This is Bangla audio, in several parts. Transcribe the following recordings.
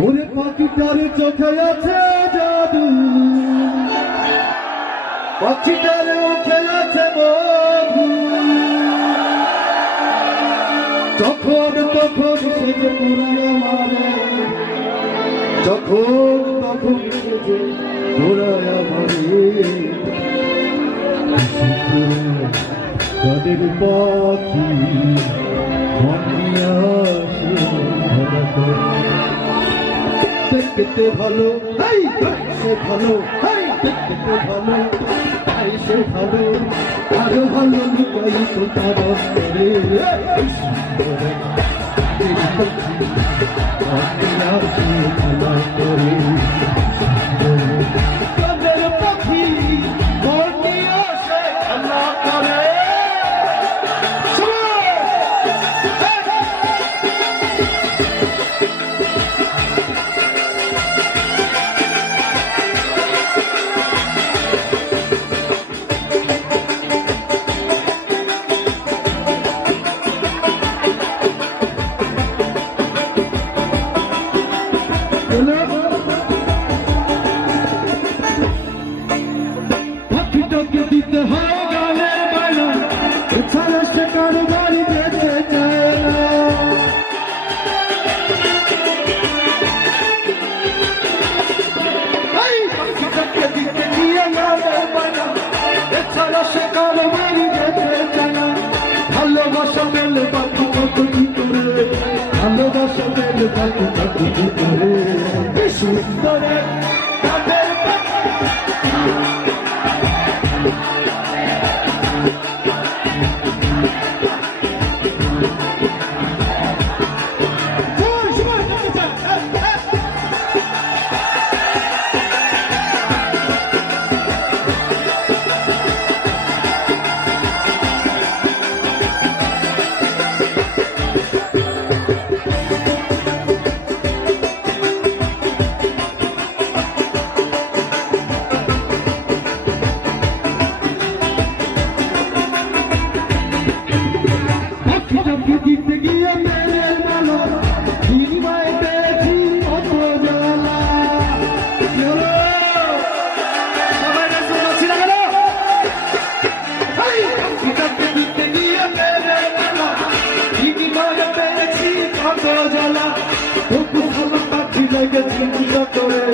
ওরে পাখিটার চোখে আছে জাদু, পাখিটার মুখে আছে মধু। যখন তখন সে যে পুরায় মারে, যখন তখন সে যে পুরায় মারে। তাদের পাখি দেখতে ভালো, সে ভালো, দেখতে ভালো, সে ভালো, আরো ভালো লুকাই তো তার অন্তরে। খেলা করে তাদের পাখি মন নিয়ে সে খেলা করে। পাখিটাকে দিতে হয় গানের বায়না, এছাড়া সে কারো বাড়ি যেতে চায় না। পাখিটাকে দিতে গিয়ে গানের বায়না, এছাড়া সে কারো বাড়ি যেতে চায় না। ভালোবাসা পেলে পাখি কত কি করে, ভালোবাসা পেলে পাখি কত কি করে। সুন্দরে তাদের দিতে গিয়ে মেরে মানো, বিনিময় পেয়েছি কত জ্বালা। দিতে গিয়ে মেরে মানো, বিনিময় পেয়েছি কত জ্বালা। তবু ভালো পাখি লেগে চিন্তা করে,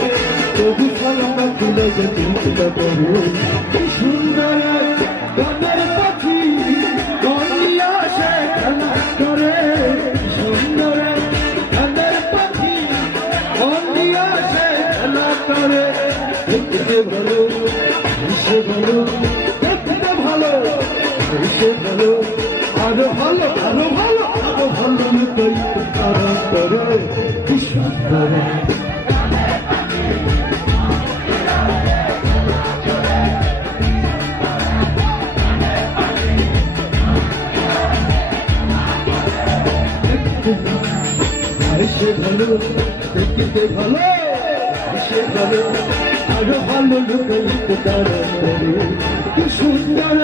তবু ভালো পাখি লেগে চিন্তা করে। কি সুন্দর গানের পাখি মন নিয়ে আসে খেলা করে। সুন্দর গানের পাখি মন নিয়ে আসে খেলা করে। দেখতে ভালো, সে ভালো, দেখতে ভালো, সে ভালো, আরো ভালো, আরো ভালো, আরো ভালো লুকাই তারা করে। কি সুন্দর সে ভালো, দেখতে ভালো, সে ভালো, আরো ভালো লুকাইতে তারা করে। কি সুন্দর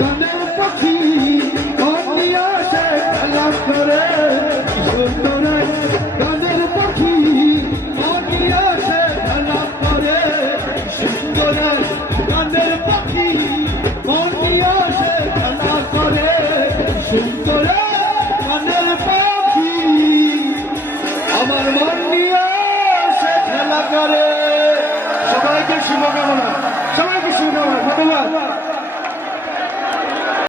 গানের পাখি মন নিয়ে আসে খেলা করে। কি সুন্দর গানের পাখি মন নিয়ে আসে খেলা করে। সুন্দর গানের পাখি মন নিয়ে আসে খেলা করে। সুন্দর গানের পাখি আমার মন নিয়ে সে খেলা করে। সবাইকে শুভকামনা, সবাইকে শুভকামনা, ধন্যবাদ।